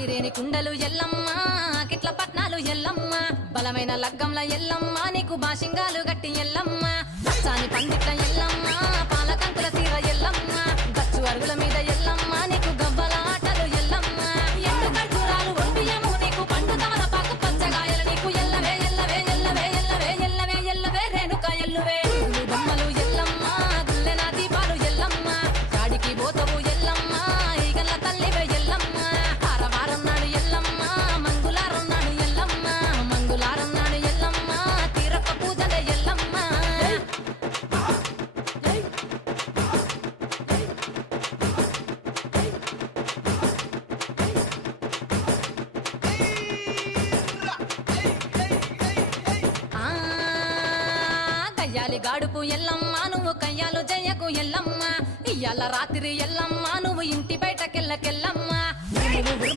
ఐరేని కుండలు ఎల్లమ్మ కిట్ల పట్నాలు ఎల్లమ్మ బలమైన లగ్గంల ఎల్లమ్మ నీకు బాషింగాలు గట్టి ఎల్లమ్మ పచ్చాని పందిట్ల ఎల్లమ్మ పాలకంకుల సీర ఎల్లమ్మ గచ్చు అరుగుల మీద ఎల్లమ్మ నీకు గవ్వల ఆటలు ఎల్లమ్మ ఎండు ఖర్జూరాలు ఒంటియము నీకు పండు తమలపాకు పచ్చగాయలు నీకు ఎల్లవే ఎల్లవే ఎల్లవే ఎల్లవే ఎల్లవే ఎల్లవే రేణుక ఎల్లువే బొమ్మలు ఎల్లమ్మ గుల్లెన దీపాలు ఎల్లమ్మ చాడికి పోతవు ఎల్లమ్మ ఈగల తల్లివే ఎల్లమ్మ వారం నాడు ఎల్లమ్మ మంగులారం నాడు ఎల్లమ్మ మంగులారం నాడు ఎల్లమ్మ తీరప్ప పూజలే ఎల్లమ్మ కయ్యాలి గాడుపు ఎల్లమ్మ నువ్వు కయ్యాలు జయ్యకు ఎల్లమ్మ ఇయ్యాల రాత్రి ఎల్లమ్మ నువ్వు ఇంటి బయటకెళ్ళకెళ్ళమ్మ